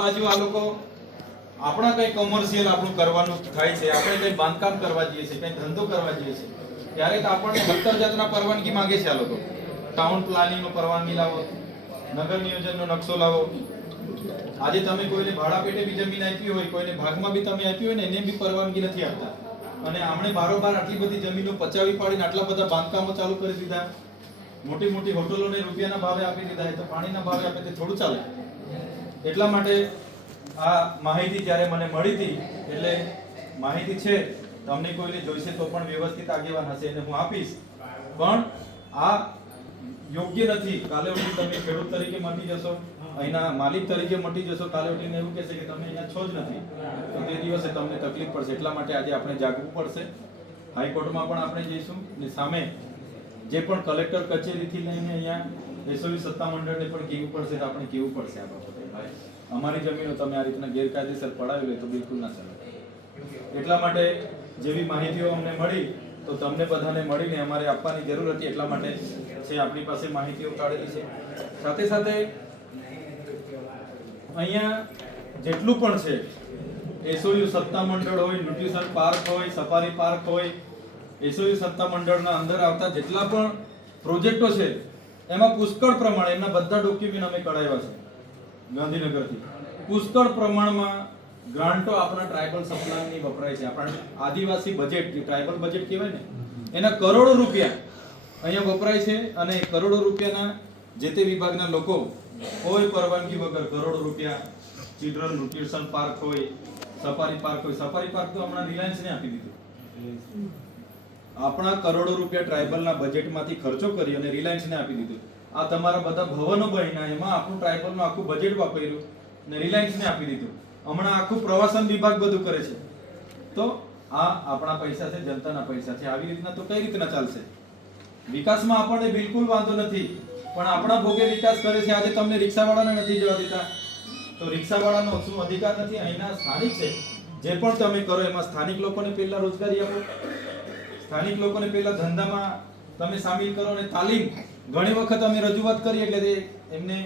બાજુ આ લોકો આપણા કઈ કોમર્શિયલ આપણું કરવાનું થાય છે, આપણે કઈ બાંધકામ કરવા જઈએ છીએ, કઈ ધંધો કરવા જઈએ છીએ, ત્યારે તો આપણને 70 જાતના પરવાનગી માંગે છે આ લોકો. ટાઉન પ્લાનિંગનો પરવાનગી લાવો, નગર નિયોજનનો નકશો લાવો. આજે તમે કોઈને ભાડા પેટે બી જમીન આપી હોય, કોઈને ભાગમાં બી તમે આપી હોય ને, એને બી પરવાનગી નથી આપતા. અને આમણે બારોબાર આટલી બધી જમીનો પચાવી પાડીને આટલા બધા બાંધકામો ચાલુ કરી દીધા, મોટી મોટી હોટલોને રૂપિયાના ભાવે આપી દીધા. એ તો પાણીના ભાવે આપે તે થોડું ચાલે. એટલા માટે આ માહિતી જ્યારે મને મળી હતી, એટલે માહિતી છે, તમને કોઈને જોઈશે તો પણ વ્યવસ્થિત આગેવાન હશે એને હું આપીશ. પણ આ યોગ્ય નથી. કાલે ઉઠી તમે ખેડૂત તરીકે મટી જશો, અહીંના માલિક તરીકે મટી જશો, કાલે ઉઠીને એવું કહેશે કે તમે અહીંયા છો જ નથી, તો તે દિવસે તમને તકલીફ પડશે. એટલા માટે આજે આપણે જાગવું પડશે. હાઈકોર્ટમાં પણ આપણે જઈશું ને સામે જે પણ કલેક્ટર કચેરીથી લઈને અહીંયા એસઓયુ સત્તામંડળને પણ કહેવું પડશે, તો આપણે કહેવું પડશે આ બાબતે. અમારી જમીનો તમે આ રીતના ગેરકાયદેસર પડાવી લે તો બિલકુલ ના ચાલે. એટલા માટે જેવી માહિતીઓ અમને મળી તો તમને બધાને મળીને અમારે આપવાની જરૂર હતી. એટલા માટે છે આપણી પાસે માહિતીઓ કાઢેલી છે. સાથે સાથે અહીંયા જેટલું પણ છે એસઓયુ સત્તામંડળ હોય, ન્યુટ્રિશન પાર્ક હોય, સફારી પાર્ક હોય, એસઓયુ સત્તામંડળના અંદર આવતા જેટલા પણ પ્રોજેક્ટો છે એમાં પુષ્કળ પ્રમાણે એમના બધા ડોક્યુમેન્ટ અમે કઢાવ્યા છે ગાંધીનગરથી. પુષ્કળ પ્રમાણમાં ગ્રાન્ટો આપણા ટ્રાઇબલ સપ્લાયની વપરાય છે. આપણા આદિવાસી બજેટ, જે ટ્રાઇબલ બજેટ કહેવાય ને, એના કરોડો રૂપિયા અહીંયા વપરાય છે. અને કરોડો રૂપિયાના જે તે વિભાગના લોકો કોઈ પરવાનગી વગર કરોડો રૂપિયા ચિલ્ડ્રન ન્યુટ્રિશન પાર્ક હોય, સફારી પાર્ક હોય. સફારી પાર્ક તો હમણાં રિલાયન્સને આપી દીધું. આપણા કરોડો રૂપિયા ટ્રાઇબલના બજેટમાંથી ખર્ચો કરી અને રિલાયન્સને આપી દીધું. આ તમારા બધા ભવનો બન્યા, એમાં આપણું ટ્રાઇબલનું આખું બજેટ વાપર્યું અને રિલાયન્સને આપી દીધું. હમણાં આખું પ્રવાસન વિભાગ બધું કરે છે. તો આ આપણા પૈસા છે, જનતાના પૈસા છે. આવી રીતના તો કઈ રીતના ચાલશે? વિકાસમાં આપણને બિલકુલ વાંધો નથી, પણ આપણા ભોગે વિકાસ કરે છે. આજે તમને રિક્ષાવાળાને નથી જવા દેતા, તો રિક્ષાવાળાનો શું અધિકાર નથી? અહીંના સ્થાનિક છે, જે પણ તમે કરો એમાં સ્થાનિક લોકોને પહેલા રોજગારી આપો, સ્થાનિક લોકોને પહેલા ધંધામાં તમે સામેલ કરો. અને તાલીમ, ઘણી વખત અમે રજૂઆત કરી એટલે એમને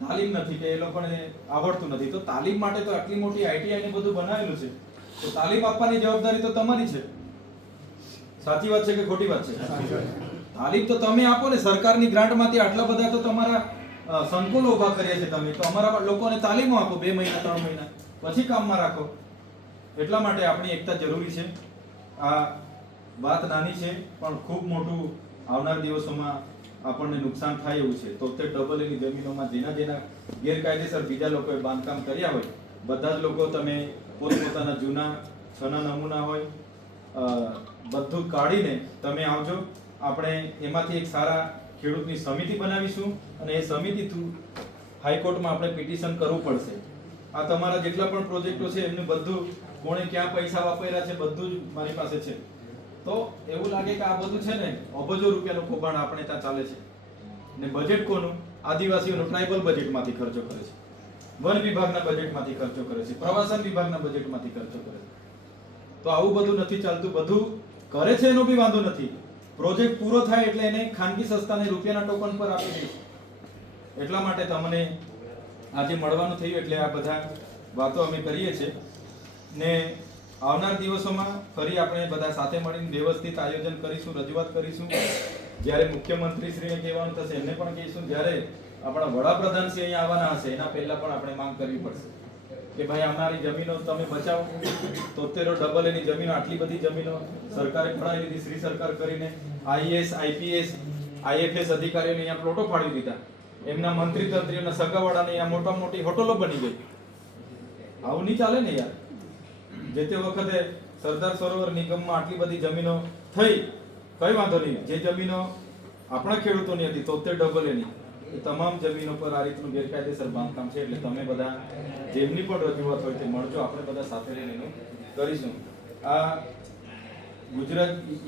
તાલીમ નથી કે એ લોકોને આવડતું નથી. તો તાલીમ માટે તો આટલી મોટી આઈટીઆઈ ને બધું બનાવેલું છે, તો તાલીમ આપવાની જવાબદારી તો તમારી છે. સાચી વાત છે કે ખોટી વાત છે? તાલીમ તો તમે આપો ને. સરકારની ગ્રાન્ટમાંથી આટલા બધા તો તમારા સંકુલો ઉભા કર્યા છે તમે, તો અમારા લોકોને તાલીમો આપો 2 મહિના 3 મહિના, પછી કામમાં રાખો. એટલા માટે આપણી એકતા જરૂરી છે. આ વાત નાની છે પણ ખૂબ મોટું આવનાર દિવસોમાં આપણને નુકસાન થાય એવું છે. 73 ની જમીનોમાં જેના ગેરકાયદેસર બીજા લોકોએ બાંધકામ કર્યા હોય, બધા જ લોકો તમે પોતપોતાના જૂના છના નમૂના હોય બધું કાઢીને તમે આવજો. આપણે એમાંથી એક સારા ખેડૂતની સમિતિ બનાવીશું અને એ સમિતિ થ્રુ હાઈકોર્ટમાં આપણે પિટિશન કરવું પડશે. આ તમારા જેટલા પણ પ્રોજેક્ટો છે એમનું બધું કોણે ક્યાં પૈસા વાપર્યા છે બધું જ મારી પાસે છે. તો એવું લાગે કે આ બધું છે ને અબજો રૂપિયાનું કૌભાંડ આપણે ત્યાં ચાલે છે. ને બજેટ કોનું? આદિવાસીઓનું ટ્રાઇબલ બજેટમાંથી ખર્ચો કરે છે, વન વિભાગના બજેટમાંથી ખર્ચો કરે છે, પ્રવાસન વિભાગના બજેટમાંથી ખર્ચો કરે છે. તો આવું બધું નથી ચાલતું. બધું કરે છે એનો બી વાંધો નથી, પ્રોજેક્ટ પૂરો થાય એટલે એને ખાનગી સંસ્થાને રૂપિયાના ટોકન પર આપી દે. એટલા માટે તમને આજે મળવાનું થયું એટલે આ બધા વાતો અમે કરીએ છીએ. ને આવનાર દિવસોમાં ફરી આપણે બધા સાથે મળીને વ્યવસ્થિત આયોજન કરીશું, રજૂઆત કરીશું. જ્યારે મુખ્યમંત્રી શ્રીને કહેવાનું થશે એમને પણ કહીશું. જ્યારે આપણા વડાપ્રધાન શ્રી અહીંયા આવવાના હશે એના પહેલા પણ આપણે માંગ કરવી પડશે કે ભાઈ અમારી જમીનો તમે બચાવો. 73 ની જમીનો, આટલી બધી જમીનો સરકારે ફળાવી દીધી, શ્રી સરકાર કરીને. આઈએસ, આઈપીએસ, આઈએફએસ અધિકારીઓને અહીંયા પ્લોટો ફાડી દીધા. એમના મંત્રી તંત્રીઓના સગાવાળાને અહીંયા મોટા મોટી હોટલો બની ગઈ. આવું નહીં ચાલે ને યાર. જે તે વખતે સરદાર સરોવર નિગમમાં આટલી બધી જમીનો થઈ, કઈ વાંધો નહીં. જે જમીનો આપણા ખેડૂતોની હતી 73 ની, એ તમામ જમીનો પર આ રીતનું ગેરકાયદેસર બાંધકામ છે. એટલે તમે બધા જેમની પણ રજૂઆત હોય તે મળજો, આપણે બધા સાથે રહીને કરીશું. આ ગુજરાત